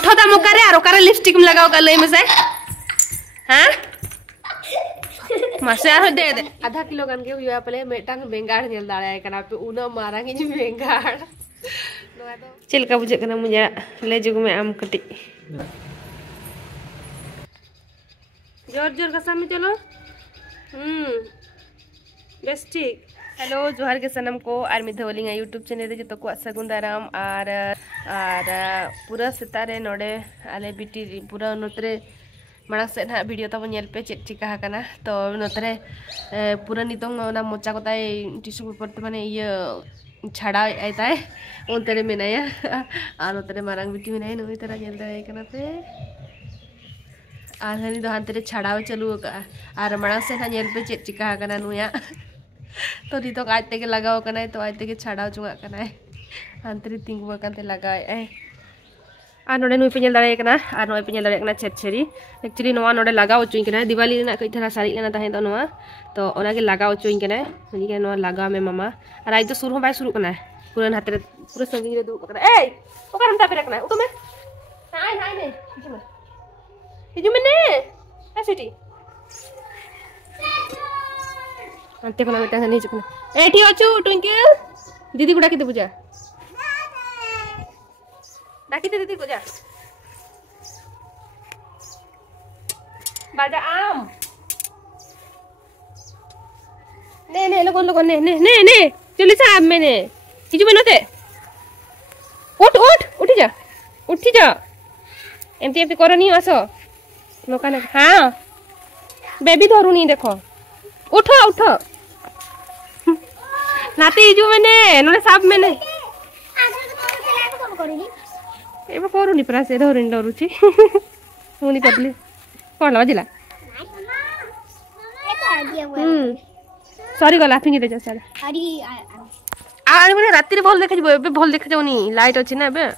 ओठो दा मुकारे और ओकारे लिपस्टिक में लगाओ का लई में से हां मासे आ दे दे आधा किलो गन के हुआ पले मेटांग बेंगाड़ नेल दाड़े कना पे उना मारांगे जी बेंगाड़ नोआ तो चिलका बुझे कना मुझे ले जुग में आम कटी जोर जोर का सामने चलो बेस ठीक हेलो जोहार के सनम को और मिधवलिंग यूट्यूब चैनल जो को सगुन दाराम और पूरा सेतारे नोडे आले बिटी पूरा नोतरे माड़ा से ना वीडियो तब नेल पे चेक चिका कना तो नोतरे पूरा नितों ना मोचा को ताई टिश्यू पेपर तो माने ये छाड़ा आयता है उन तेरे में नया और नोतरे मारंग बिटी में नया नुई तरह नेल दाए कना पे और हनी तो तेरे छाड़ाव चलू का और माड़ा से ना नेल पे चेक चिका कना नुया तो नितो आज तक लगाओ कना तो आज तक छाड़ाव चुगा कना अंतरी तिंगु कांते लगाए आ नोडे नुई पे नेल दाड़े कना आ नोय पे नेल दाड़े कना छेछरी एक्चुअली नोवा नोडे लगाओ चुई कना दिवाली ना कई थरा सारी लेना ताहे तो नोवा तो ओना के लगाओ चुई कना हनी के नोवा लगा में मामा और आज तो शुरू हो बाय शुरू कना पूरा हाथ रे पूरा संगी रे दू कना ए ओकर हम तापे रखना उतो में हाय हाय ने हिजु में ने ए सिटी अंते कोना बेटा नहीं चुकना एठी अछु ट्विंकल दीदी गुडा किते पूजा डाकी दे दीदी को जा बाजा आम ने लोगों ने चली सा आम मैंने हिजु में नते उठी जा एमती एमती करो नहीं आसो लोकाने हां बेबी धरू नहीं देखो उठो नाती हिजु मैंने नोने साफ मैंने एबे करूनी परा से धरिन डरुची मुनी करली कोन बाजिला सॉरी गला फिंगी दे जा सारे आ माने राती रे भल देखा जबो एबे भल देखा जाउनी लाइट अछि ना एबे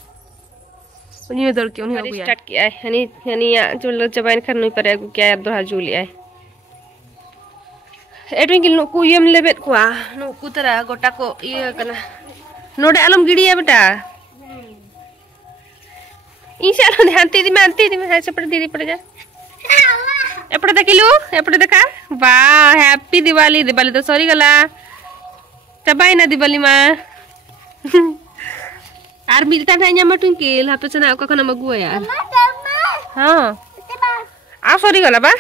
उनी में दर के उनी हो स्टार्ट किया है हनी चुल चबाइन खन नहीं परे क्या यार दोहा जुली है एटुन किल नु कुयम लेबेत कुआ नु कुतरा गोटा को ये कना नोडे आलम गिड़ी है बेटा इंशाल्लाह ध्यानती दी मैं सेपटे दीदी पड़ जा एपटे देखिलु एपटे देखा वाह हैप्पी दिवाली तो सॉरी गला चबाई ना दिवाली मा आर मिलता था न्यामा ट्विंकल हापे सना का खना मगु यार हां आ सॉरी गला बा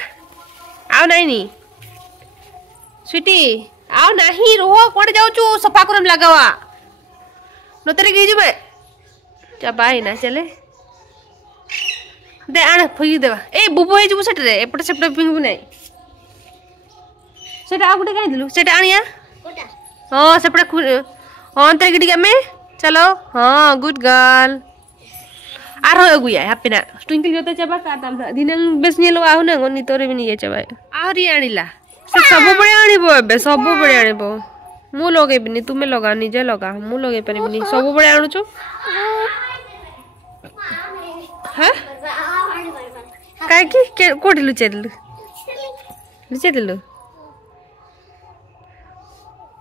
आओ नहीं स्वीटी आओ नहीं रोहो कोड जाऊ छु सफा करम लगावा नतरे गेजु में चबाई ना चले दे आना फई देवा ए बुबो हे जु सेटरे एपटे सेपटे पिंगु नै सेटा आ गुटे काई दिलु सेटा आनिया कोटा हां सेपटे हां तेरे गिडी में चलो हां गुड गर्ल आर हो गुया हैप्पी ना ट्विंकल जोते चबा का दाम दिनंग बेस नेलो आउ ना गनि तोरे बिनी ये चबा आरी आनिला से सब बड़े आनिबो बे सब बड़े आनिबो मु लगे बिनी तुमे लगा निजे लगा मु लगे पारे बिनी सब बड़े आनु छु हां काय की कोडी लुचेदलु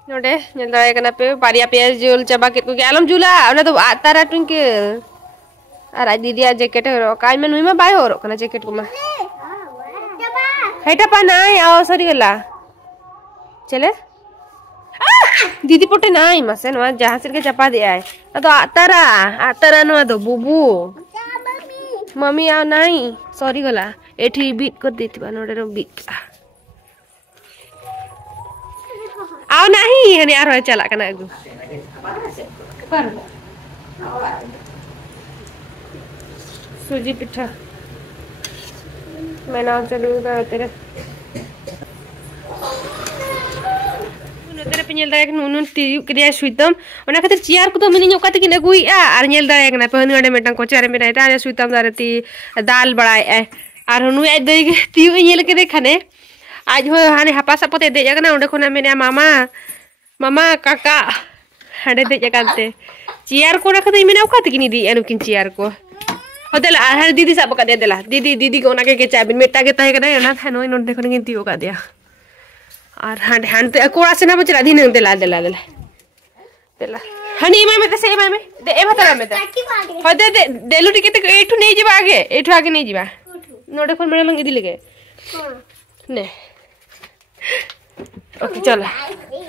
नोडे नेलदाय कना पे पारिया पेज जुल चबा के को आलम जुला ओना तो तारा ट्विंकल अरे दीदी आ जैकेट रो काय में नुई में बाय हो रो कना जैकेट को मा हेटा पा नाई आओ सरी गला चले दीदी पोटे नाई मसे नो जहां से के चपा दे आए तो आतारा नो तो बुबू मम्मी आओ नाई सॉरी गला एठी बीट कर देतिबा नोडे रो बीट आओ नहीं हनी आरो चला कना अगु पर सूजी पिठा मैं ना चलू तेरे तेरे पे नेल दायक नुन तियु क्रिया सुइतम ओना खातिर चियार को तो मिनी ओकाते कि लगुई आ नेल दायक ना पे हनुडे मेटन को चारे में नाइता आ सुइतम दारती दाल बड़ाय ए आर हनु आज दई के तियु नेल के देखने आज हो हाने हापा सपते दे जगना ओडे खोना मेने मामा काका हाडे दे जगनते चियार को रखते मेने ओकाते कि नी दी एनुकिन चियार को होदला हां दीदी सब का दे देला दीदी को ना के चाबिन मेटा के तहे कना ना थानो इन देखो नि तियो का दिया और हां हां ते कोड़ा से ना बचरा दिन देला हनी एमा में से एमा में दे ए भतर में हो दे देलु टिके ते एठु नै जिबा आगे एठु आगे नै जिबा नोडे फोन मेरे लंग इदी लगे ने ओके चलो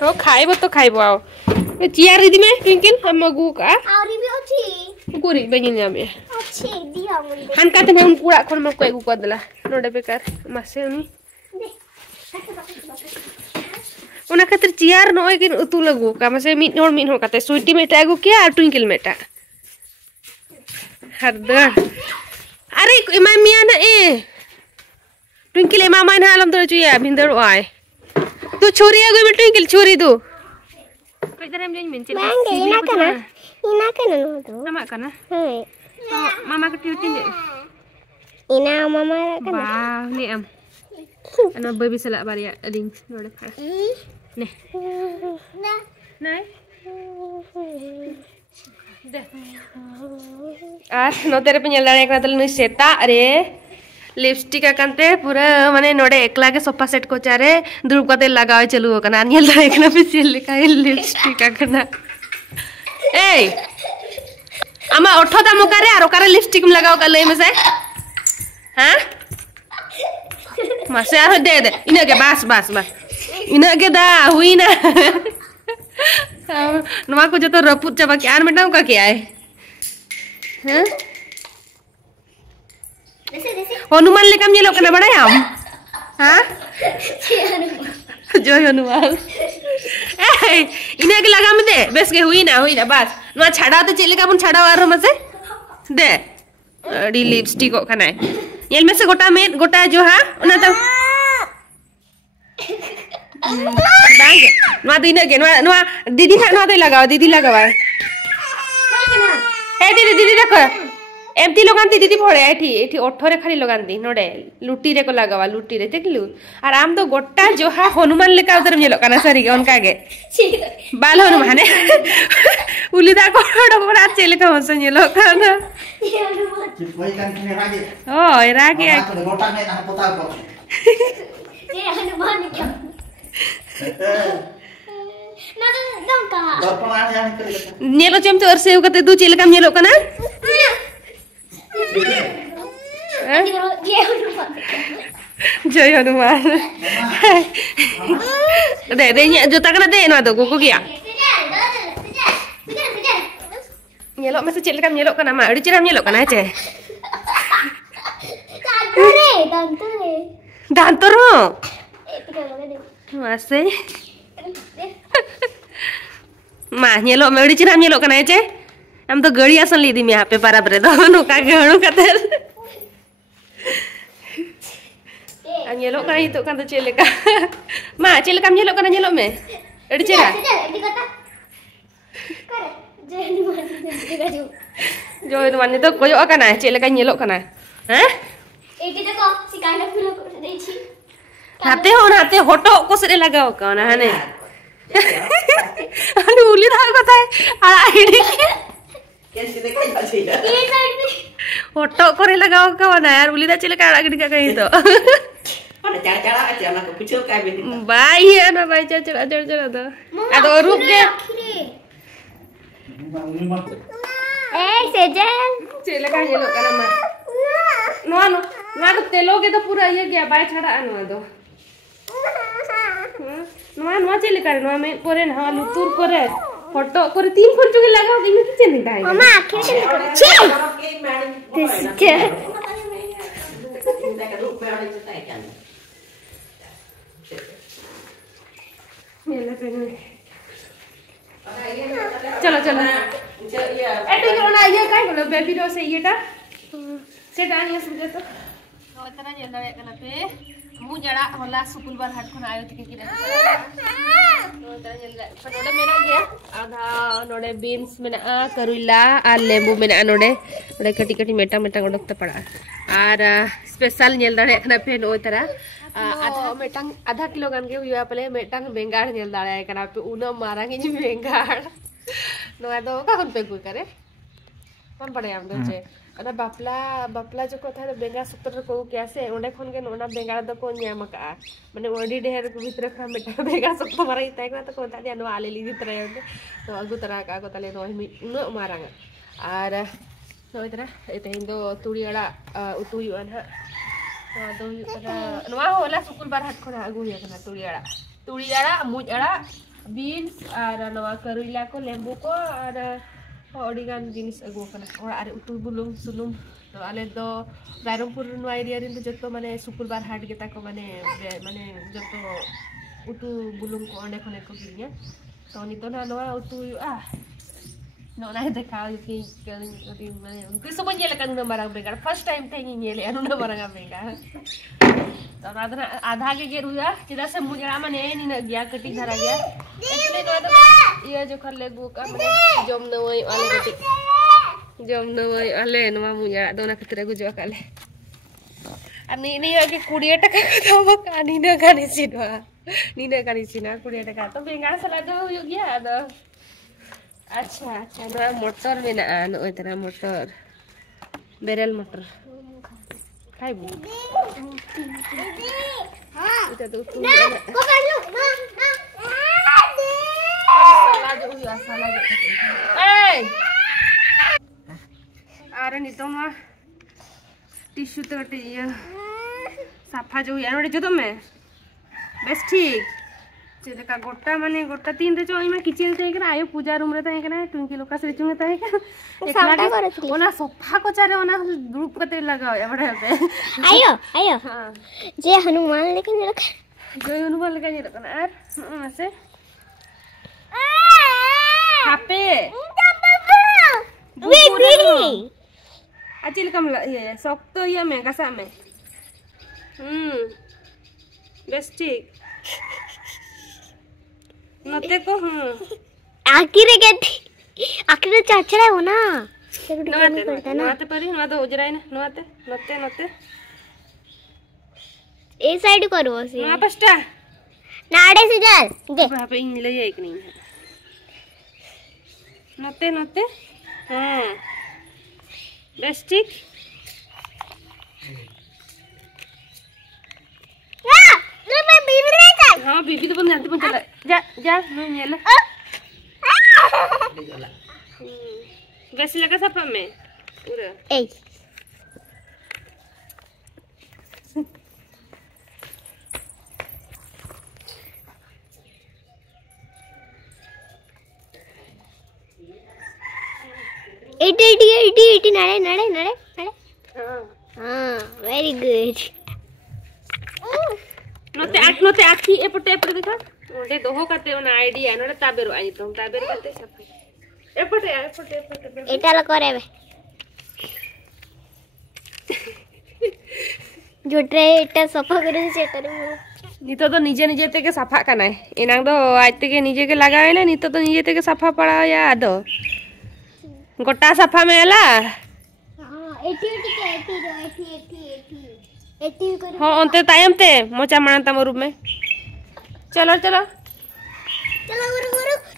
हो खाइबो तो खाइबो आओ ए चियार दीदी में ट्विंकल हम मगु का आउरी भी अछि गुरी बगिन जामे अछि दिया मुरी हन काते में उन पूरा कोन में कोई को दला नोडे बेकार मासे उनी उना खातिर चियार नोय किन उतु लगु का मासे मिट हो काते स्वीटी मेटा आगु के आ ट्विंकल मेटा हरदर अरे इमा मिया ना ए ट्विंकल इमा माइन हालम तो चुया भिंदर आय तू छोरी आगु में ट्विंकल छोरी दो कोई तरह में मिन चले इना kana no do nama kana hey mama ke tiutin je ina mama kana wah ni am ana baby salak baria ading node ka ne nai deh no tere penyel dare kana tel nu seta are lipstick अकनते पूरा माने नोडे एकला के sofa set को चारे दुरुप कते लगावे चलु कना नियल दरे कना पे सेल लिखा है लिपस्टिक अकना ए आमा ओठो दा मुकारे आरो कारे लिपस्टिक में लगाओ कले में से हां मासे आरो दे दे इने के बस इने के दा हुई ना नमा को जतो रपुत चबा के आन मेटाऊ का के आए हैं हनुमान लेकम ये लोग कना बड़ा हम हां जो हनुमान ए इने के लगा में दे बस के हुई ना बस नो छाड़ा तो चले का बन छाड़ा आरो मसे दे अडी लिपस्टिक को कना येल में से गोटा जो हां उना तो बांगे नो दिने के नो दीदी ना नो दे लगाओ दीदी लगावा ए दीदी देखो एमती लगांती दीदी भोळे एठी ओठरे खाली लगांती नोडे लुटी रे को लगावा लुटी रे देखलु और आम तो गोटा जो हा हनुमान लेका उधर में लकाना सरी उनका के बाल हनुमान उलिदा कोडो बड़ा चले का हसन ये लकाना कोई कान के रागे ओ रागे गोटा में ना पता को ये हनुमान क्या ना दम का दर्पण आने जाने करे नेलो चमचे और सेव कते दू चले काम नेलो कना जय हनुमान दे जूता कना दे ना दो को गया nyelok masa cek lekam nyelok kana ma adi ceram nyelok kana ce dantore mase ma nyelok me adi ceram nyelok kana ce am to gari asan lidi mi hape para bre do no ka ganu kater nyelok kana itu kan to cek lekam ma cek lekam nyelok kana nyelok me adi cera जो माने तो कोयो kana cek lekam nyelok kana हैं eighty देखो सिकाने full को नहीं छी हाथे होटो को से लगाओ kana हने अनु उली धार बताए आईडी कैसे देखा जाछी ये साइड में होटो करे लगाओ kana यार उली दा चले का आईडी का कहीं तो अरे चढ़ा के चला को पूछो का बे भाई है ना भाई चढ़ा तो आ तो रुक के ए सेजल चले का ये लो kana मा नो तो तेलो के तो पूरा ये गया बाय छड़ा नो दो नो चले करे नो में करे ना लुतुर करे फोटो करे तीन फोन चुके लगाओ कि में किचन नहीं दाई मामा आखिर से छे चलो ए तो ना ये काय बोलो बेबी रो से येटा से डानिया सुजे तो इतना ये लड़े कना पे मु जड़ा होला स्कूल बार हाट खन आयो टिके किना तो इतना ये पटोडे मेना गया आधा नोडे बीन्स मेना करुला आ लेंबू मेना नोडे कटी कटी मेटा गोडक त पड़ा और स्पेशल नेल दड़े कना पे नो तरह आधा किलो गान के हुआ पले मेटांग बेंगाड़ नेल दड़े कना पे उना मारांगे जी बेंगाड़ नो दो का कोन पे कोई करे कौन पड़े हम दोचे ana bapla joko thare benga suktor ko kya se onde khon ge ona benga do ko nyam ka mane odi deher ko bhitre kha meta benga suktor marai tai ka to ko ta dia no ale li bhitre onde to agu tara ka ko tale no mi no marang ar no itra ete indo turi ala utu yu an ha do yu tara no hola sukul bar hat khona agu ya kana turi ala muj ala beans ar no karila ko lembu ko ar Origan jenis agu kana ora are utu bulung sulum to ale do Rairumpur no area rin joto mane sukulbar hat geta ko mane joto utu bulung ko one khone ko ginya to ni to na no utu no na dekha ki mane unki sobo nyele kan no marang begar first time thing nyele anu no marang begar to आधा के गेर हुआ चिदा से मुजरा मने नी न गया कटी धरा गया એટલે તો ये जो खले गु का मने जम न वई आले नवा मुजरा दोना खतरे गु जो काले अनि नी के 20 टका दाम का नी न गानी सिना 20 टका तो बेंगार सला जो हो गया तो अच्छा no motor mena no itara motor berel motor खाई bu itu tuh salah अरे नी तो मो टिश्यू तो कटे ये साफा जो यार जो तो मैं बस ठीक चेले का गोटा माने गोटा 3 रे जो इमा किचन ते करा आयो पूजा रूम रे ते करा ट्विंकी लोका से चुंगे ते एकला ओना सोफा को चारे ओना ग्रुप कते लगाओ या बड़ा पे आयो हां जे हनुमान लेकिन रखा जो हनुमान लगा ये रखना यार ऐसे हापे बेबी अचिल कम ये सॉक तो ये में कसा में बस ठीक नते को आखिर कहती आखिर चाचड़ा हो ना नते परी न तो उजराय ना नते ए साइड करो सी ना पस्टा नाड़े से जा दे वहां पे इन ले एक नहीं नते हां बस ठीक हाँ बीबी तो बंद चला जा नो नेला वैसे लगा सपा में पूरा ए एटी नड़े हाँ वेरी गुड नोते आखी एपटे देखा ओडे दोहो करते ओना आईडिया नोडे ताबेरो आई तो ताबेरो करते सफाई एपटे एटा ला करेबे जोट्रे एटा सफा करे सेटर नितो तो निजे ते के सफा कना एनांग दो आज ते के निजे के लगावेले नितो तो निजे ते के सफा पड़ा या दो गोटा सफा में हला हां एटी कर हां अंते टाइम ते मोचा माना तम रूप में चलो गुरु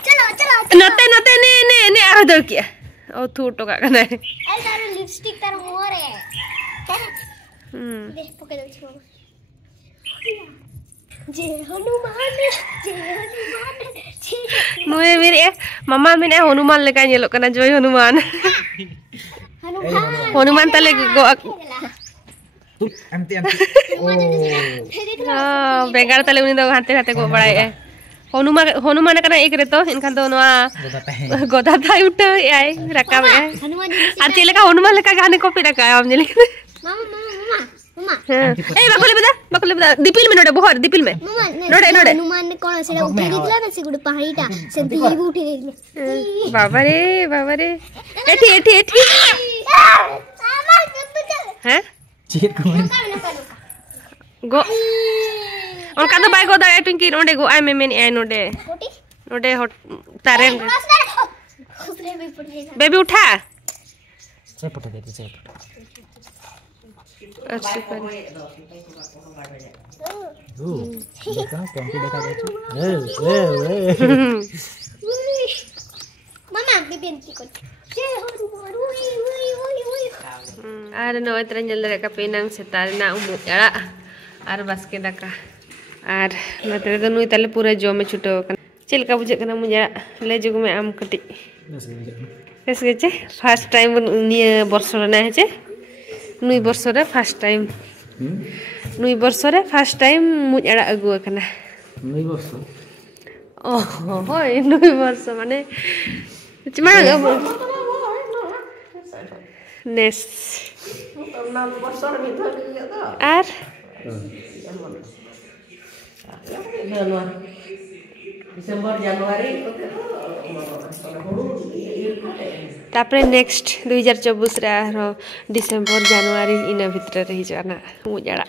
चलो नते ने आ दर किया ओ थू टका कना ए तारो लिपस्टिक तारो मोरे देख पके दो छो जय हनुमान मुए मेरे मम्मा मैंने हनुमान लेका येलो कना जय हनुमान हनुमान तले गो एमती हां बेंगार तले उनी दो हाथे को बड़ाई हनुमान कना एक रे तो इनखान दो नवा गोदा था उठे आए रका में आ चले का हनुमान लेका गाने कॉपी रखा हम ने लिखे मामा ए बकुले बता दीपिल में नोडे बोहर दीपिल में नोडे हनुमान ने कोन सेडा उठी दिला ना से गुड पहाड़ीटा से दी उठी दिला बाबा रे एठी हैं चेक को गो उनका तो बाइक होता है ट्विंकी नोडे गो आई में आई नोडे हट तारे बेबी उठा से पटा देते से अच्छी पर देखा टंकी देखा जाச்சு मामा बेबी को जय हनुमान आर नय तरा नेल दरे का पेनांग सेता ना उमु जड़ा आर बास्के दाका आर नते दो नुई ताले पूरा जॉम में छुटो कन चिलका बुझे कना मुजा ले जुग में आम कटी बेस गेचे फर्स्ट टाइम निये वर्ष रे ना हेचे नुई वर्ष रे फर्स्ट टाइम नुई वर्ष रे फर्स्ट टाइम मुजा अगु कना नुई वर्ष ओहो होय नुई वर्ष माने चमाग नेस आर Desember Januari तापरे नेक्स्ट 2024 रे आरो डिसेंबर जनवरी इन भितर रही जाना मुजाड़ा